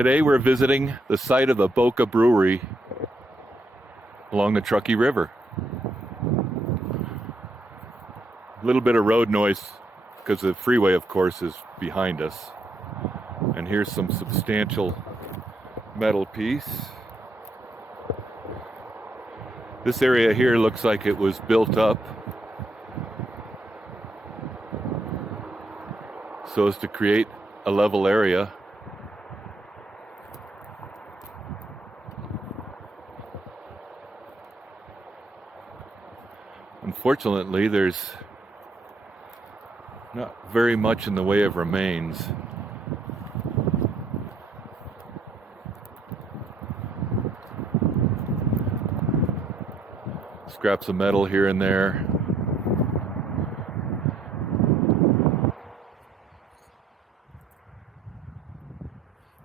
Today we're visiting the site of the Boca Brewery along the Truckee River. A little bit of road noise because the freeway, of course, is behind us. And here's some substantial metal piece. This area here looks like it was built up so as to create a level area. Unfortunately, there's not very much in the way of remains. Scraps of metal here and there.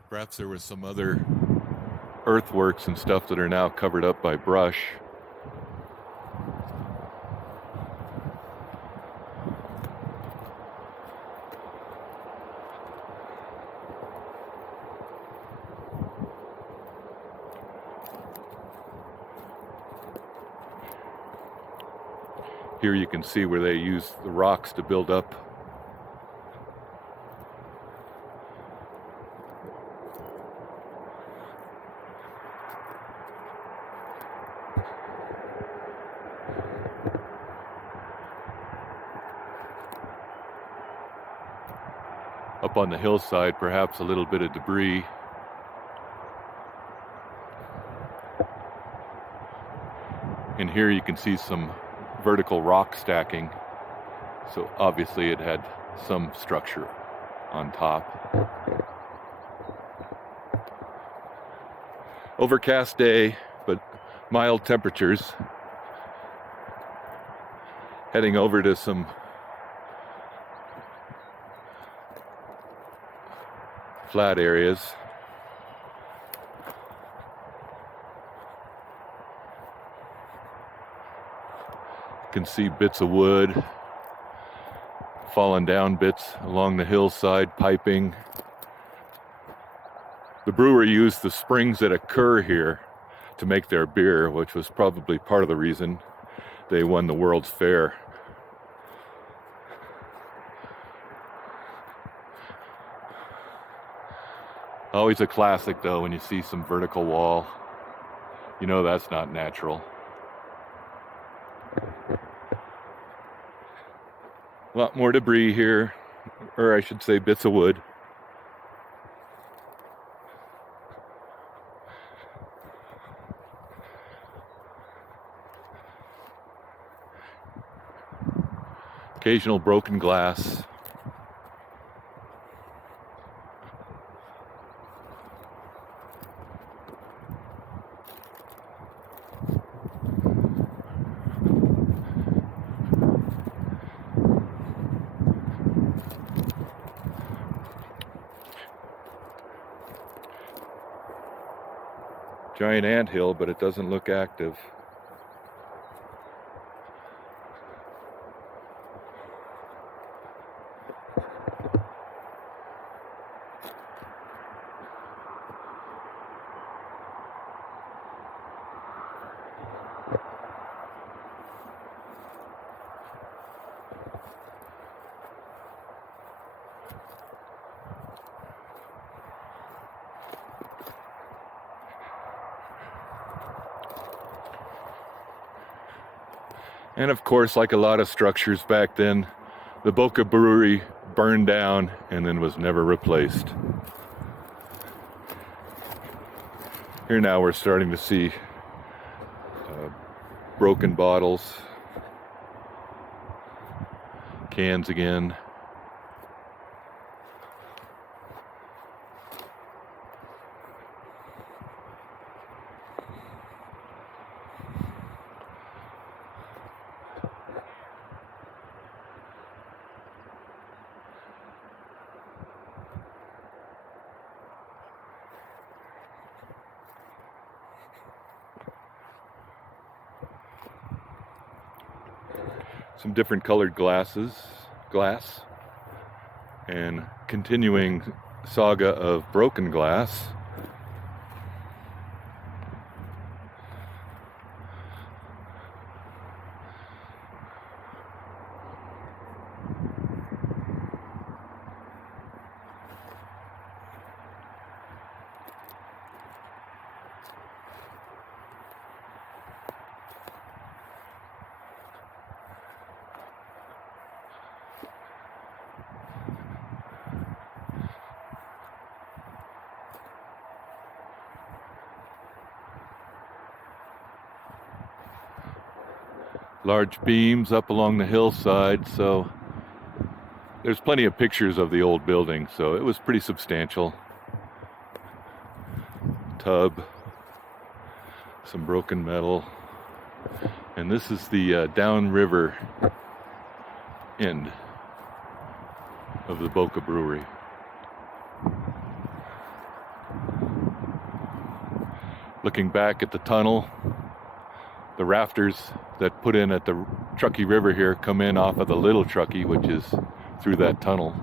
Perhaps there was some other earthworks and stuff that are now covered up by brush. Here you can see where they use the rocks to build up. Up on the hillside, perhaps a little bit of debris. And here you can see some vertical rock stacking, so obviously it had some structure on top. Overcast day, but mild temperatures. Heading over to some flat areas. You can see bits of wood, fallen down bits along the hillside, piping. The brewery used the springs that occur here to make their beer, which was probably part of the reason they won the World's Fair. Always a classic though when you see some vertical wall. You know that's not natural. A lot more debris here, or I should say bits of wood. Occasional broken glass. Giant anthill, but it doesn't look active. And of course, like a lot of structures back then, the Boca Brewery burned down and then was never replaced. Here now we're starting to see broken bottles, cans again. Some different colored glass, and continuing saga of broken glass. Large beams up along the hillside, so there's plenty of pictures of the old building, so it was pretty substantial. Tub, some broken metal, and this is the downriver end of the Boca Brewery. Looking back at the tunnel, the rafters that put in at the Truckee River here come in off of the Little Truckee, which is through that tunnel.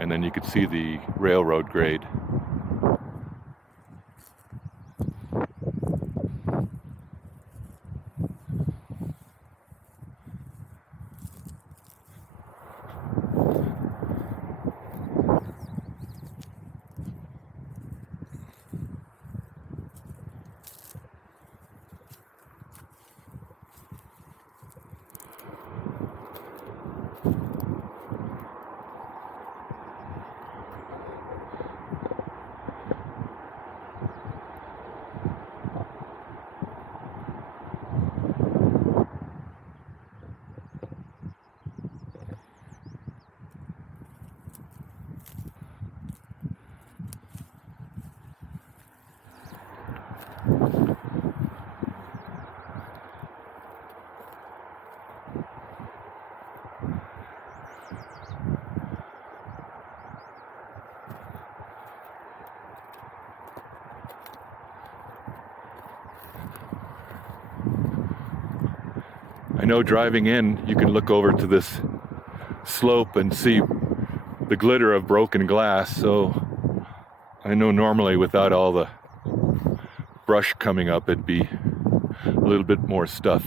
And then you could see the railroad grade. I know driving in, you can look over to this slope and see the glitter of broken glass, so I know normally without all the brush coming up, it'd be a little bit more stuff.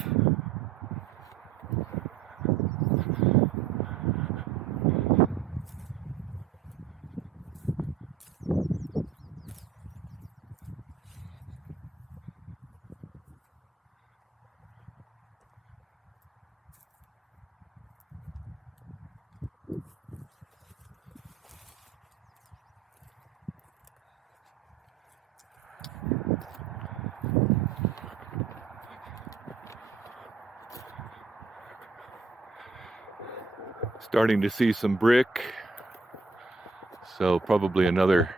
Starting to see some brick, so probably another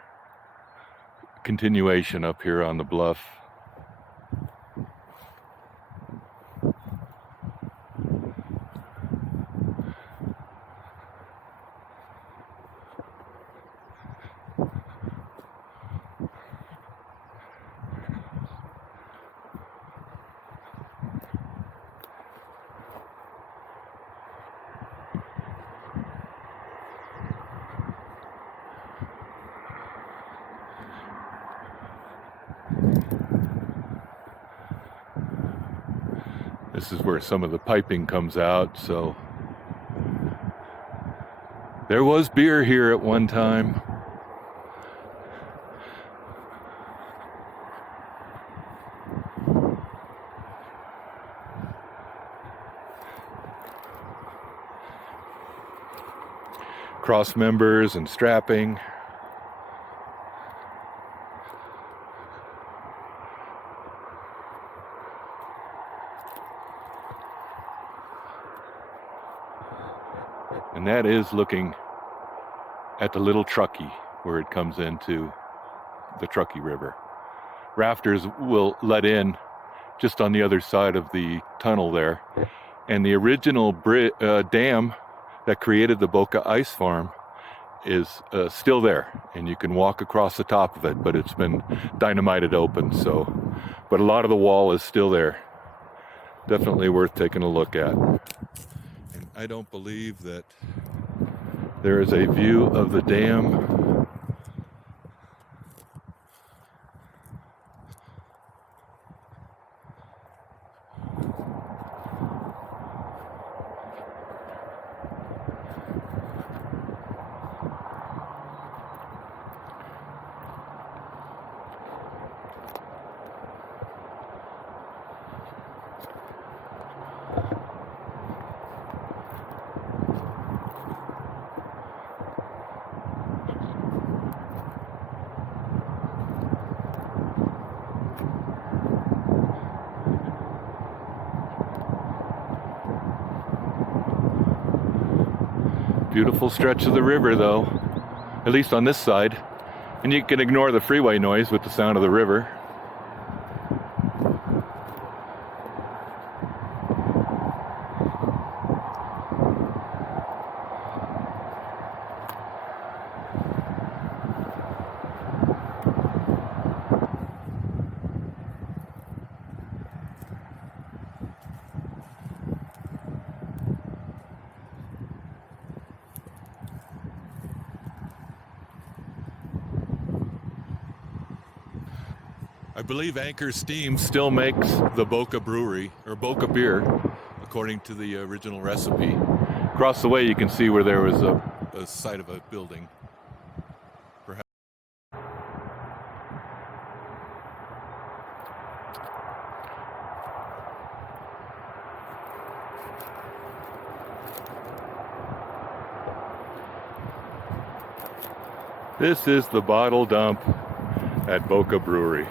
continuation up here on the bluff. This is where some of the piping comes out, so there was beer here at one time. Cross members and strapping. And that is looking at the Little Truckee, where it comes into the Truckee River. Rafters will let in just on the other side of the tunnel there. And the original dam that created the Boca Ice Farm is still there. And you can walk across the top of it, but it's been dynamited open. But a lot of the wall is still there. Definitely worth taking a look at. And I don't believe that there is a view of the dam. Beautiful stretch of the river, though, at least on this side. And you can ignore the freeway noise with the sound of the river. I believe Anchor Steam still makes the Boca Brewery, or Boca beer, according to the original recipe. Across the way you can see where there was a site of a building. Perhaps. This is the bottle dump at Boca Brewery.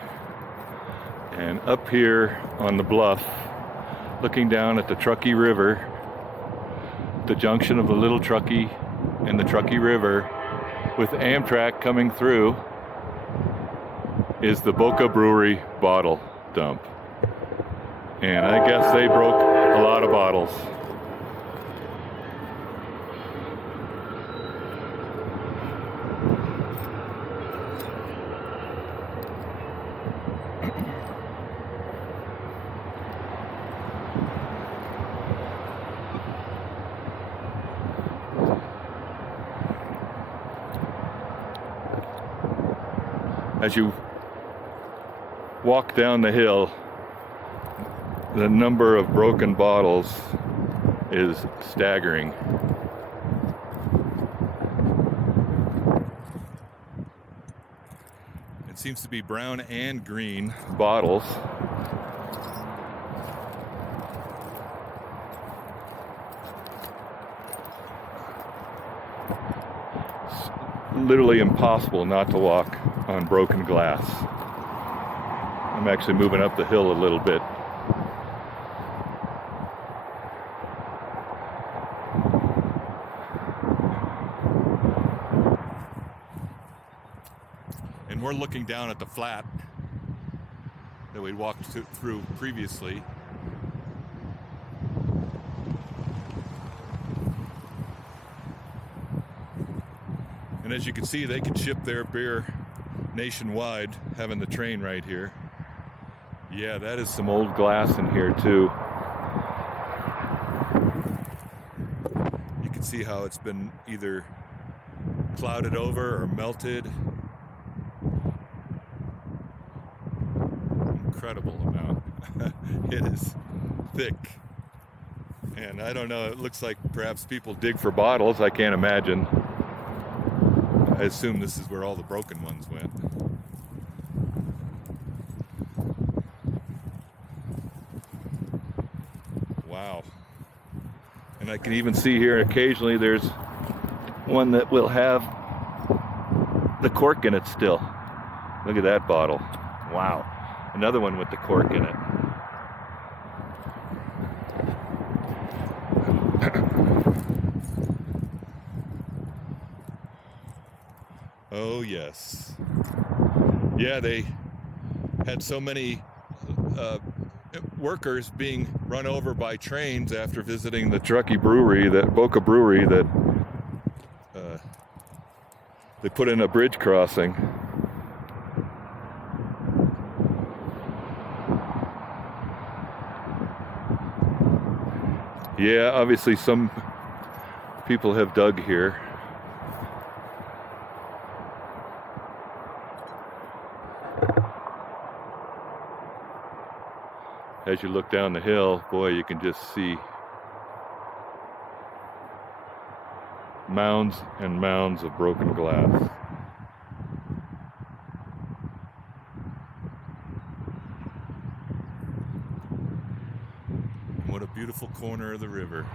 And up here on the bluff, looking down at the Truckee River, the junction of the Little Truckee and the Truckee River, with Amtrak coming through, is the Boca Brewery bottle dump. And I guess they broke a lot of bottles. As you walk down the hill, the number of broken bottles is staggering. It seems to be brown and green bottles. It's literally impossible not to walk on broken glass. I'm actually moving up the hill a little bit. And we're looking down at the flat that we walked through previously. And as you can see, they can ship their beer nationwide, having the train right here. Yeah, that is some old glass in here too. You can see how it's been either clouded over or melted. Incredible amount. It is thick. And I don't know, it looks like perhaps people dig for bottles. I can't imagine. I assume this is where all the broken ones went. Wow. And I can even see here occasionally there's one that will have the cork in it still. Look at that bottle. Wow. Another one with the cork in it. Oh yes. Yeah, they had so many workers being run over by trains after visiting the Truckee Brewery, that Boca Brewery, that they put in a bridge crossing. Yeah, obviously some people have dug here. As you look down the hill, boy, you can just see mounds and mounds of broken glass. What a beautiful corner of the river.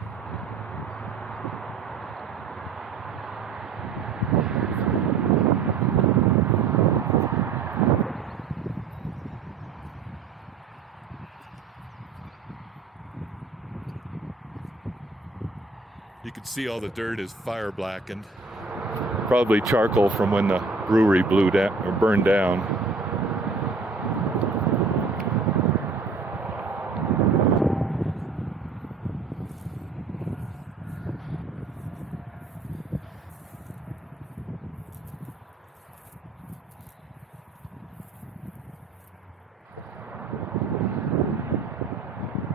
You can see all the dirt is fire blackened. Probably charcoal from when the brewery blew down or burned down.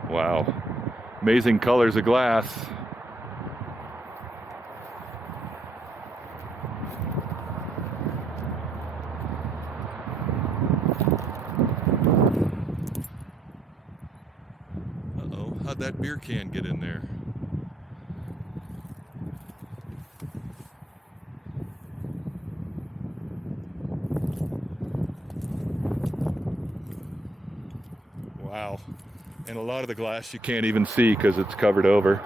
Wow, amazing colors of glass. Uh-oh, how'd that beer can get in there? Wow, and a lot of the glass you can't even see because it's covered over.